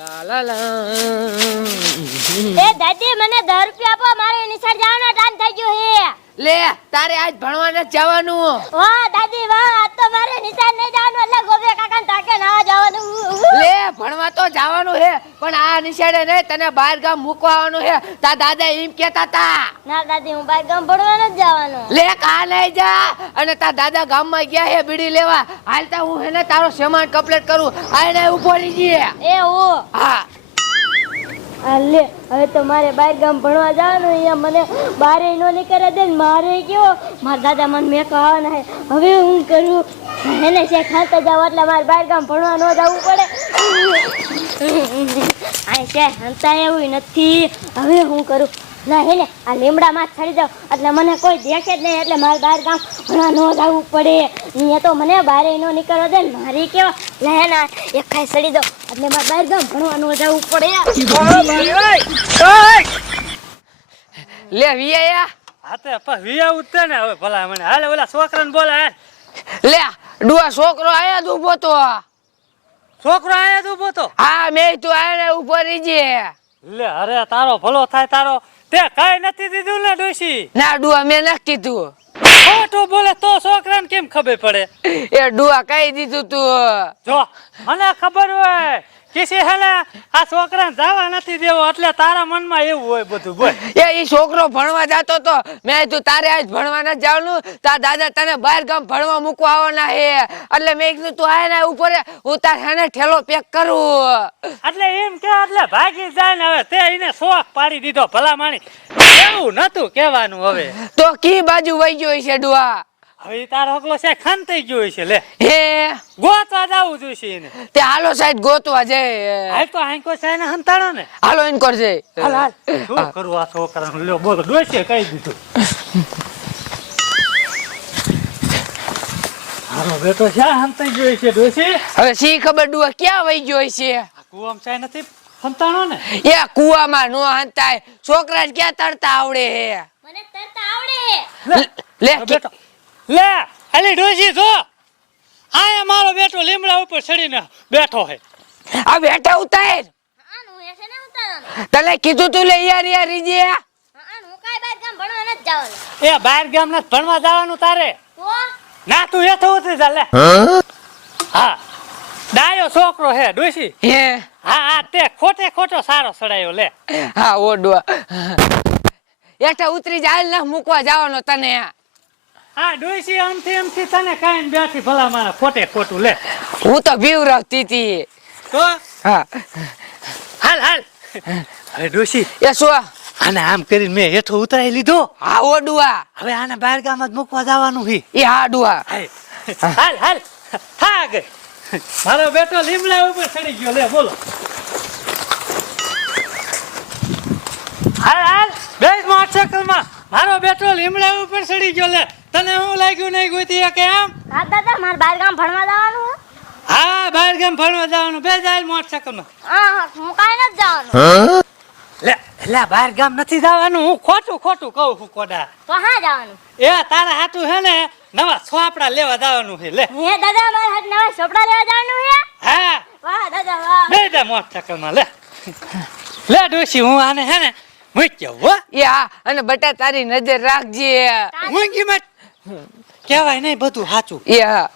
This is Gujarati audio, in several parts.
લા લા લા. એ દાદી મને 10 રૂપિયા આપો, મારે નિશાળ જવાનો ટાઈમ થઈ ગયો હે. લે તારે આજ ભણવા નથી જવાનું. વાહ દાદી વાહ, આજ તો મારે નિશાળ નહીં જવાનું, એટલે ગોબે કાકા તાકે ના જવાનું. લે ભણવા તો જવાનું હે, પણ આ નિશાળે નહીં, તને બહાર ગામ મૂકવા આવવાનું હે. તા દાદા એમ કહેતા તા. ના દાદી, હું બાર ગામ ભણવા નથી જવાનું. લે કા લઈ જા. અને તા દાદા ગામમાં ગયા હે બીડી લેવા. હાલતા હું હેને તારો સામાન કમ્પ્લીટ કરું. આને ઉભો રહીજે. એ હું હા લે, હવે તો મારે બાર ગામ ભણવા જવાનું. અહીંયા મને બારે નો નીકળે દે ને મારે કયો મારા દાદા મને મેં કહેવાના હે. હવે હું કરું, એને છે ખાતા જાવ એટલે મારે બાર ગામ ભણવા ન જવું પડે. આ છે હંતા એવું નથી. હવે હું કરું, ના હે ને આ લીમડામાં જ ચડી જાવ એટલે મને કોઈ દેખે જ નહીં, એટલે મારે બાર ગામ ભણવા ન જવું પડે. અહીંયા તો મને બારે નો નીકળવા દે ને મારી કેવા લે ના એક ખાઈ ચડી જાવ એટલે મારે બાર ગામ ભણવા ન જવું પડે. લે વિયા. હા તે પણ વિયા ઉતરે ને હવે ભલા મને. હાલે ઓલા છોકરાને બોલે. હાલ લે ડુઆ છોકરો આયા તો ઉભો તો. છોકરો આયા તું બોતો. હા મેં તું આને ઉભો રહીજે. લે અરે તારો ભલો થાય તારો. તે કઈ નથી દીધું ને ડોશી. ના ડુઆ મેં નથી કીધું. ખોટું બોલે તો છોકરાને કેમ ખબર પડે? એ ડુઆ કહી દીધું તું. જો મને ખબર હોય કે છે હે ને આ છોકરાને જવા નથી દેવો, એટલે તારા મનમાં એવું હોય બધું. બોલ એ ઈ છોકરો ભણવા જતો તો. મેં તું તારે આજ ભણવા ન જવાનું, તાર દાદા તને બહાર ગામ ભણવા મૂકવા આવવાના હે, એટલે મેં કીધું તું આય ને ઉપર હું તાર હેને ઠેલો પેક કરું. એટલે એમ કે એટલે ભાગી જાય ને. હવે તે એને શોખ પાડી દીધો ભલા માણી. એવું નતું કહેવાનું. હવે તો કી બાજુ વહી ગયો છે ડુઆ? હવે તારો હકલો છે ખંતાઈ ગયો છે. લે હે ગોતવા જવું જોઈશે એને. તે હાલો સાઈડ ગોતવા જાય. હાલ તો આંકો છે ને હંતાડો ને. હાલો ઇન કરજે. હાલ હાલ શું કરું આ છોકરાનું? લ્યો બોલો ડોશીએ કહી દીધું. હારો બેટો શા હંતાઈ ગયો છે ડોશી? હવે સી ખબર ડુઆ ક્યાં વહી ગયો છે? કુવામ ચાય નથી હંતાણો ને. એ કુવામાં નો હંતાય. છોકરાને ક્યાં તરતા આવડે હે? મને તરતા આવડે. લે બેટો લે અલી ડોશી જો આયા મારો બેટો લીમડા ઉપર ચડીને બેઠો હે. આ બેઠા ઉતાર. આનું એસે ને ઉતારવાનું. તને કીધું તું લે યાર રીજે. આનું કાઈ બાર ગામ ભણવા નથી જવાનું. એ બહાર ગામના ભણવા જવાનું તારે. તો ના તું એથો ઉતરી જા. લે હા ડાયો છોકરો હે ડોશી. હે હા હા તે ખોટે ખોટો સારો સડાયો. લે હા ઓડવા એઠા ઉતરી જાય ને મૂકવા જવાનો તને. હા ડોશી આમથી તને કાઈ બેઠી ભલા મારા ખોટે ખોટું. લે હું તો બીવરાવતી હતી. તો હા હાલ હાલ. હવે ડોશી એ શું? આને આમ કરીને મેં હેઠો ઉતરાઈ લીધો. હા ઓડવા. હવે આને બહાર ગામ જ મૂકવા જવાનું હી. એ હા ડુઆ. હાલ હાલ થાગ. મારો બેટો લીમડા ઉપર ચડી ગયો. લે બોલો હાલ હાલ બેસ મોટરસાઇકલ માં. મારો બેટો લીમડા ઉપર ચડી ગયો. લે તને હું લાગ્યું નહીં ગોતી કે આમ? હા દાદા, મારે બાર ગામ ભણવા જવાનું હે. હા બહાર ગામ ભણવા જવાનું. બે જાય મોટરસાઇકલ માં. હા હું કાઈ નથી જવાનું. લે લે બહાર ગામ નથી જવાનું. હું ખોટું ખોટું કહું છું કોડા. તો હા જવાનું. એ તારા હાટું હે ને નવા છોપડા લેવા જવાનું છે. લે હે દાદા, મારે હાથ નવા ચોપડા લેવા જવાનું હે. હા વાહ દાદા વાહ. બે જા મોટરસાઇકલ માં. લે લે ડોશી હું આને હે ને મૂક્યો હો. એ હા અને બટા તારી નજર રાખજે. મૂંગી મત કહેવાય નહીં બધું સાચું. એ હા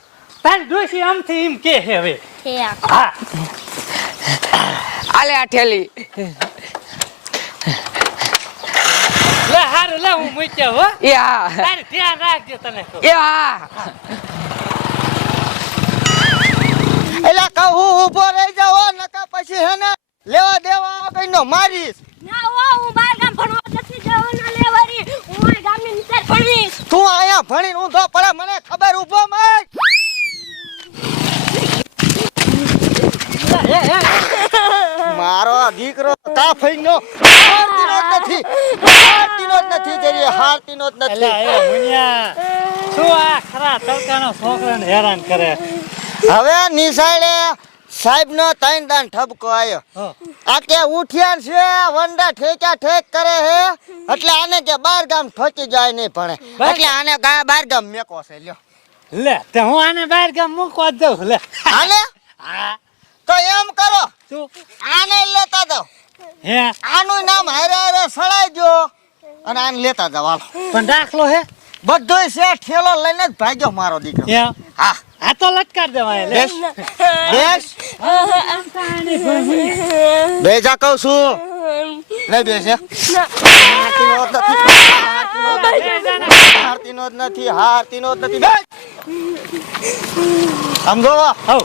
તારી ડોશી આમથી એમ કે હે. હવે હે હા આલે આ ઠેલી. લે હારું લે હું મૂક્યો હો. એ હા તારી ધ્યાન રાખજે તને કહું. એ હા એલા કહું ઊભો રહી જાઓ નકા પછી હે ને લેવા દેવા કઈનો મારીશ. ના ઓ હું બાર ગામ ભણવા નથી જવાનું લેવારી. હું આ ગામની નિશાળ ભણીશ. તું આયા ભણીને ઊંધો પડે મને ખબર ઊભો મત. મારો દીકરો તાફઈનો હારતીનો જ નથી. હારતીનો જ નથી જરી હારતીનો જ એલા નથી. એ મુનિયા શું આ ખરા તડકાનો છોકરાને હેરાન કરે. હવે નિશાળે સાહેબનો ત્રણ દાન ઠપકો આવ્યો. હો. આ કે ઉઠિયાર છે વંડા ઠેક્યા ઠેક કરે હે એટલે આને કે બાર ગામ ઠોકી જાય નહીં ભણે એટલે આને બાર ગામ મેકો છે લ્યો. લે તે હું આને બહાર ગામ મૂકવા જ જાઉં. લે આને હા તો એમ કરો શું આને લેતા જાઓ હે આનું નામ હારે હારે સળાઈ દો અને આને લેતા જાઓ હાલો પણ દાખલો હે બધોય છે ઠેલો લઈને જ ભાગ્યો મારો દીકરો હે હા આ તો લટકાર દેવાય લે બેસ બેસ બેજા કહું છું નહીં બેસે હારતીનો જ નથી હારતીનો જ નથી બેસ સમજો હો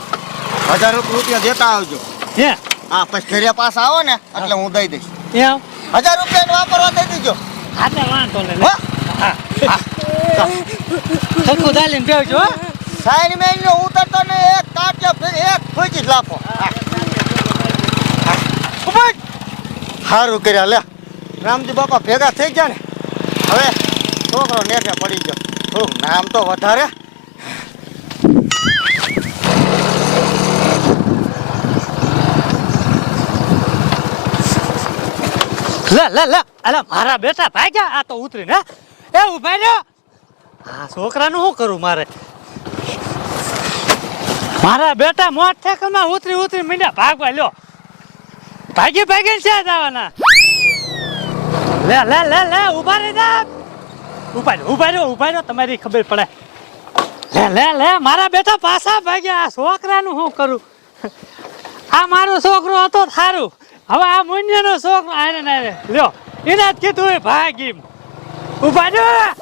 1000 રૂપિયા દેતા આવજો હે હા પછી ઘરે પાછા આવો ને એટલે હું દઈ દઈશ એમ 1000 રૂપિયા વાપરવા દઈ દીજો હાથે વાંધો ને હો હા સકુ દાલીને બેવજો હો સાઈડ મેન નો ઉતરતો ને એક કાટ્યો ફેર એક ફોજી લાફો હારું કર્યા લે રામજી બાપા ભેગા થઈ ગયા ને હવે છોકરો નેઠે પડી ગયો થોડુંક નામ તો વધારે લે અલા મારા બેટા ભાગ્યા આ તો ઉતરીને એ ઉભા રહ્યો આ છોકરાનું શું કરું મારે મારા બેટા મોટરસાયકલમાં ઉતરી મીંડા ભાગવા લ્યો ભાગીને ક્યાં જવાના લે ઉભા રહી જા ઉભા રહ્યો તમારી ખબર પડે લે મારા બેટા પાછા ભાગ્યા આ છોકરાનું શું કરું આ મારો છોકરો હતો થારું હવે આ મુન્યાનો છોકરો આને લ્યો એને જ કીધું ભાગી ઉભા રહ્યો